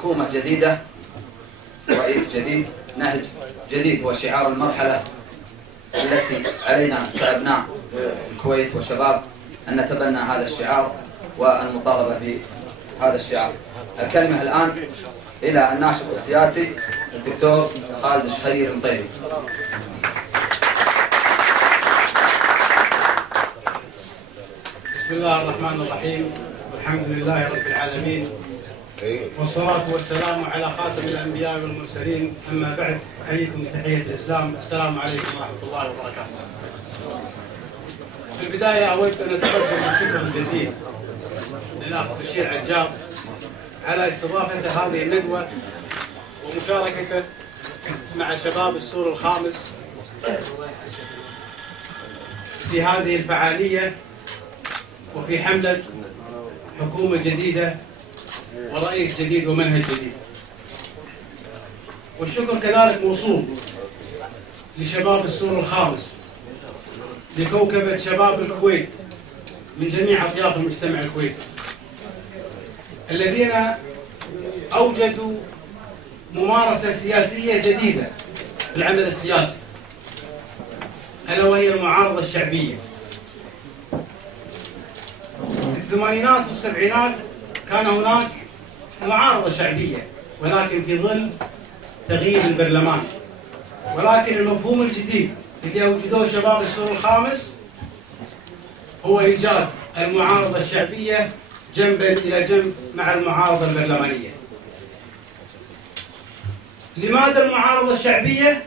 حكومة جديدة، رئيس جديد، نهج جديد هو شعار المرحلة التي علينا كأبناء الكويت وشباب أن نتبنى هذا الشعار والمطالبة بهذا الشعار. الكلمة الآن إلى الناشط السياسي الدكتور خالد الشهير المطيري. بسم الله الرحمن الرحيم، والحمد لله رب العالمين، والصلاة والسلام على خاتم الأنبياء والمرسلين. أما بعد، أحييكم بتحية الإسلام، السلام عليكم ورحمة الله وبركاته. في البداية أود أن أتقدم بالشكر الجزيل للأخ بشير عجاب على استضافته هذه الندوة ومشاركته مع شباب السور الخامس في هذه الفعالية وفي حملة حكومة جديدة ورئيس جديد ومنهج جديد. والشكر كذلك موصول لشباب السور الخامس، لكوكبة شباب الكويت من جميع أطياف المجتمع الكويتي، الذين أوجدوا ممارسة سياسية جديدة في العمل السياسي، ألا وهي المعارضة الشعبية. في الثمانينات والسبعينات كان هناك معارضة شعبية، ولكن في ظل تغيير البرلمان. ولكن المفهوم الجديد اللي أوجدوه شباب السور الخامس هو إيجاد المعارضة الشعبية جنبا إلى جنب مع المعارضة البرلمانية. لماذا المعارضة الشعبية؟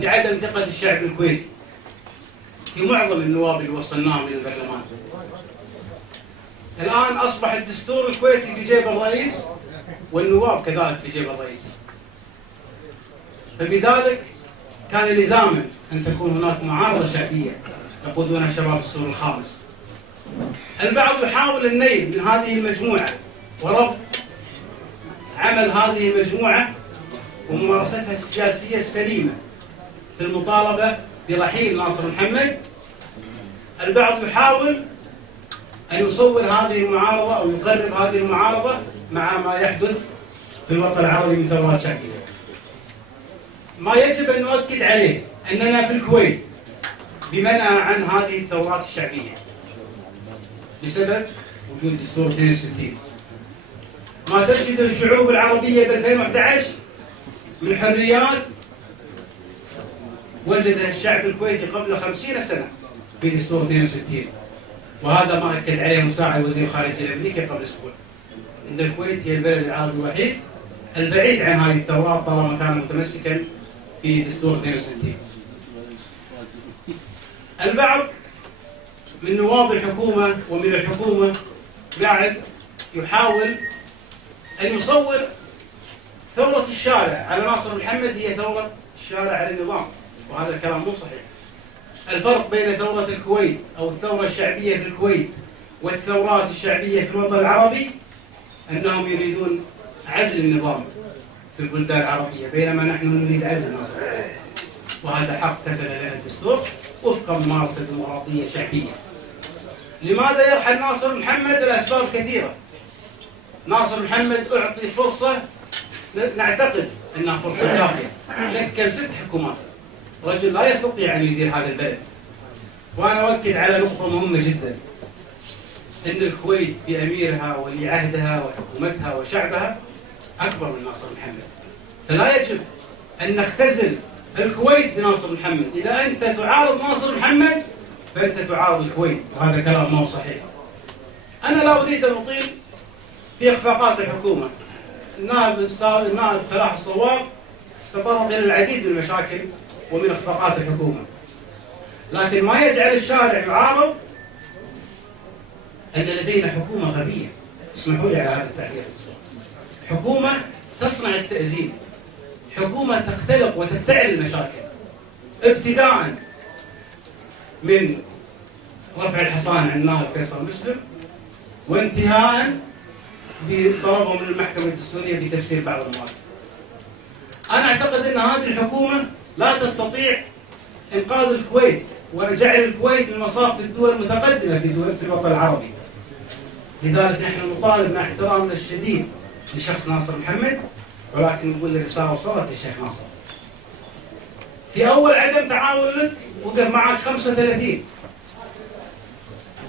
لعدم ثقة الشعب الكويتي في معظم النواب اللي وصلناهم إلى البرلمان. الآن أصبح الدستور الكويتي في جيب الرئيس والنواب كذلك في جيب الرئيس، فبذلك كان لزاما أن تكون هناك معارضة شعبية يقودونها شباب السور الخامس. البعض يحاول النيل من هذه المجموعة وربط عمل هذه المجموعة وممارستها السياسية السليمة في المطالبة برحيل ناصر محمد. البعض يحاول أن يصور هذه المعارضة أو يقرب هذه المعارضة مع ما يحدث في الوطن العربي من ثورات شعبية. ما يجب أن نؤكد عليه أننا في الكويت بمنأى عن هذه الثورات الشعبية بسبب وجود دستور 62. ما تجده الشعوب العربية ب 2011 من حريات وجدها الشعب الكويتي قبل 50 سنة في دستور 62، وهذا ما أكد عليه مساعد وزير الخارجية الأمريكي قبل أسبوع، أن الكويت هي البلد العربي الوحيد البعيد عن هذه الثورات طالما كان متمسكا في دستور 62. البعض من نواب الحكومة ومن الحكومة قاعد يحاول أن يصور ثورة الشارع على ناصر محمد هي ثورة الشارع على النظام، وهذا الكلام مو صحيح. الفرق بين ثورة الكويت أو الثورة الشعبية في الكويت والثورات الشعبية في الوطن العربي أنهم يريدون عزل النظام في البلدان العربية، بينما نحن نريد عزل ناصر، وهذا حق كفل لنا الدستور وفق ممارسة ديمقراطية شعبية. لماذا يرحل ناصر محمد؟ الأسباب كثيرة. ناصر محمد أعطي فرصة نعتقد أنها فرصة كافية، شكل 6 حكومات، رجل لا يستطيع أن يدير هذا البلد. وأنا أؤكد على نقطة مهمة جدا، أن الكويت بأميرها ولي عهدها وحكومتها وشعبها أكبر من ناصر محمد، فلا يجب أن نختزل الكويت بناصر محمد. إذا أنت تعارض ناصر محمد فأنت تعارض الكويت، وهذا كلام مو صحيح. أنا لا أريد أن أطيل في إخفاقات الحكومة. النائب فلاح الصواب تطرق إلى العديد من المشاكل ومن إخفاقات الحكومة، لكن ما يجعل الشارع يعارض أن لدينا حكومة غبية. اسمحوا لي على هذا التعبير، حكومة تصنع التأزيم، حكومة تختلق وتفتعل المشاكل، ابتداء من رفع الحصان عن النائب فيصل مسلم وانتهاء بطلبهم من المحكمة الدستورية بتفسير بعض المواد. أنا أعتقد أن هذه الحكومة لا تستطيع إنقاذ الكويت وجعل الكويت من مصاف الدول المتقدمة في الوطن العربي. لذلك نحن نطالب مع احترامنا الشديد لشخص ناصر محمد، ولكن نقول الرسالة وصلت للشيخ ناصر. في أول عدم تعاون لك وقف معك 35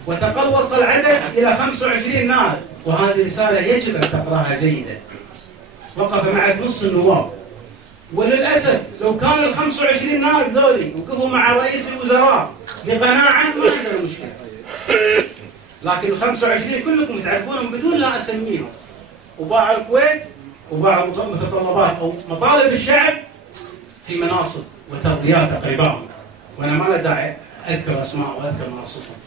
وتقلص العدد إلى 25 نائب، وهذه رسالة يجب أن تقرأها جيدا. وقف معك نص النواب، وللأسف لو كان ال 25 نائب ذولي وقفوا مع رئيس الوزراء بقناعة ما عندنا مشكلة. لكن ال 25 كلكم تعرفونهم بدون لا أسميهم، وباع الكويت وباع متطلبات أو مطالب الشعب في مناصب وترضيات أقربائهم، وأنا ما له داعي أذكر أسماء وأذكر مناصبهم،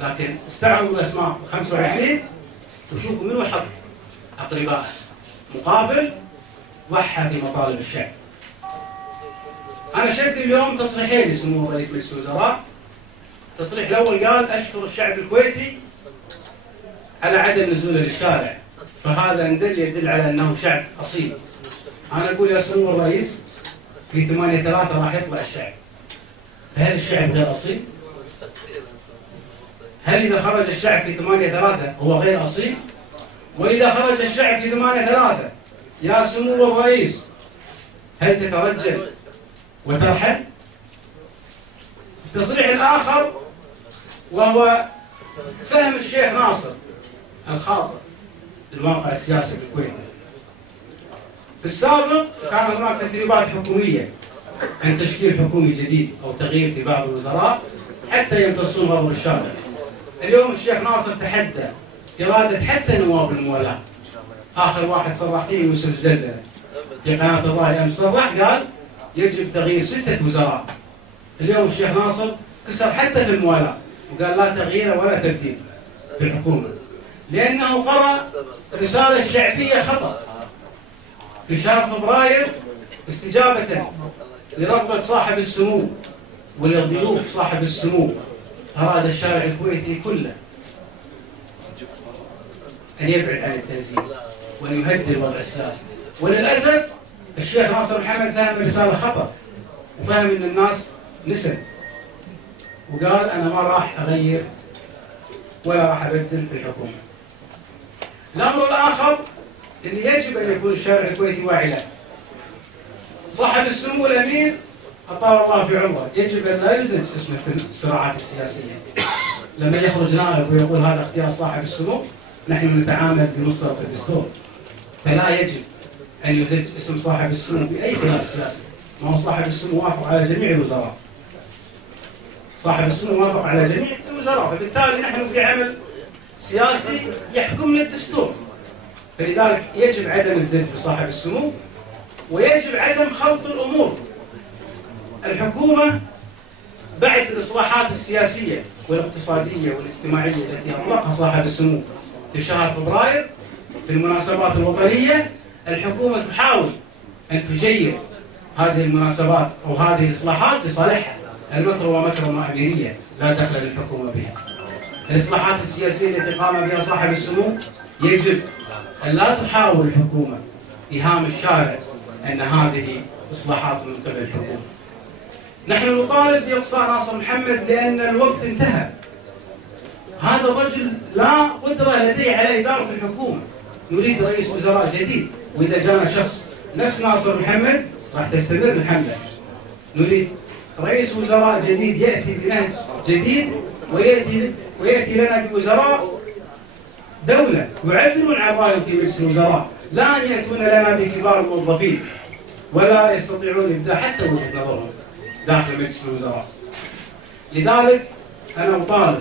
لكن استعرضوا الأسماء 25 وشوفوا منو حط أقربائه مقابل ضحى في مطالب الشعب. أنا شفت اليوم تصريحين لسمو رئيس مجلس الوزراء. التصريح الأول قال أشكر الشعب الكويتي على عدم نزوله للشارع، فهذا يدل على أنه شعب أصيل. أنا أقول يا سمو الرئيس في 8/3 راح يطلع الشعب، فهل الشعب غير أصيل؟ هل إذا خرج الشعب في 8/3 هو غير أصيل؟ وإذا خرج الشعب في 8/3 يا سمو الرئيس هل تترجل وترحل؟ التصريح الآخر وهو فهم الشيخ ناصر الخاطئ للواقع السياسي بالكويت. في السابق كان هناك تسريبات حكومية عن تشكيل حكومي جديد أو تغيير في بعض الوزراء حتى يمتصون غضب الشارع. اليوم الشيخ ناصر تحدى إرادة حتى نواب الموالاة. آخر واحد صرح فيه يوسف زلزلة في قناة الرأي أمس، صرح قال يجب تغيير 6 وزراء. اليوم الشيخ ناصر كسر حتى في الموالاة وقال لا تغيير ولا تبديل في الحكومة، لأنه قرأ رسالة شعبية خطأ في شهر فبراير استجابة لرغبة صاحب السمو ولضيوف صاحب السمو. أراد الشارع الكويتي كله أن يبعد عن التنزيل وأن يهدي الوضع السياسي، وللأسف الشيخ ناصر محمد فهم الرسالة خطأ وفهم أن الناس نسد وقال أنا ما راح أغير ولا راح أبدل في الحكومة. الأمر الآخر اللي يجب أن يكون الشارع الكويتي واعي له، صاحب السمو الأمير أطال الله في عمره يجب أن لا يزج اسمه في الصراعات السياسية. لما يخرج نائب ويقول هذا اختيار صاحب السمو، نحن نتعامل بنصرة الدستور، فلا يجب أن يزج اسم صاحب السمو بأي خلاف سياسي. ما هو صاحب السمو وافق على جميع الوزراء، صاحب السمو وافق على جميع الوزراء، فبالتالي نحن في عمل سياسي يحكمنا الدستور، فلذلك يجب عدم الزج بصاحب السمو ويجب عدم خلط الأمور. الحكومة بعد الإصلاحات السياسية والاقتصادية والاجتماعية التي أطلقها صاحب السمو في شهر فبراير في المناسبات الوطنية، الحكومة تحاول أن تجير هذه المناسبات أو هذه الإصلاحات لصالحها. المكر ومكرمة أميرية لا دخل للحكومة بها. الإصلاحات السياسية التي قام بها صاحب السمو يجب أن لا تحاول الحكومة إيهام الشارع أن هذه إصلاحات من قبل الحكومة. نحن نطالب بإقصاء ناصر محمد لأن الوقت انتهى. هذا الرجل لا قدرة لديه على إدارة الحكومة. نريد رئيس وزراء جديد، وإذا جانا شخص نفس ناصر محمد راح تستمر الحملة. نريد رئيس وزراء جديد يأتي بنهج جديد ويأتي لنا بوزراء دولة يعبرون عن رأيهم في مجلس الوزراء، لا أن يأتون لنا بكبار الموظفين ولا يستطيعون إبداء حتى وجهة نظرهم داخل مجلس الوزراء. لذلك أنا أطالب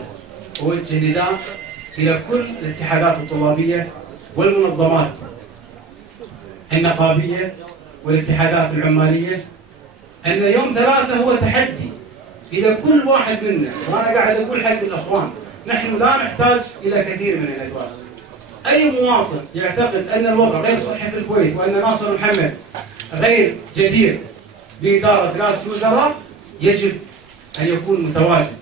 وأوجه نداء إلى كل الاتحادات الطلابية والمنظمات النقابية والاتحادات العمالية أن يوم 3 هو تحدي. إذا كل واحد منا، وأنا قاعد أقول حق الأخوان، نحن لا نحتاج إلى كثير من الأدوات. أي مواطن يعتقد أن الوضع غير صحي في الكويت وأن ناصر محمد غير جدير بإدارة رئاسة الوزراء يجب أن يكون متواجد.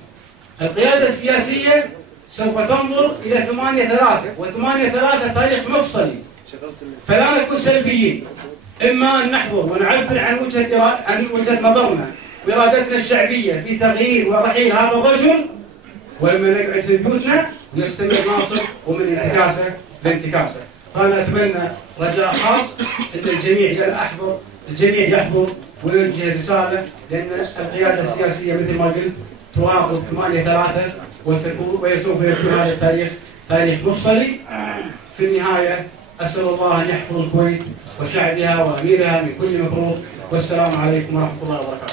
القيادة السياسية سوف تنظر إلى 8/3، و8/3 تاريخ مفصلي، فلا نكون سلبيين. إما أن نحضر ونعبر عن وجهة نظرنا وإرادتنا الشعبية في تغيير ورحيل هذا الرجل، ولما نقعد في بيوتنا ويستمر ناصر ومن انتكاسة لانتكاسة. فأنا أتمنى رجاء خاص أن الجميع يحضر ويوجه رسالة، لأن القيادة السياسية مثل ما قلت تراقب 8/3 وسوف يكون هذا التاريخ تاريخ مفصلي. في النهاية أسأل الله أن يحفظ الكويت وشعبها وأميرها من كل مكروه، والسلام عليكم ورحمة الله وبركاته.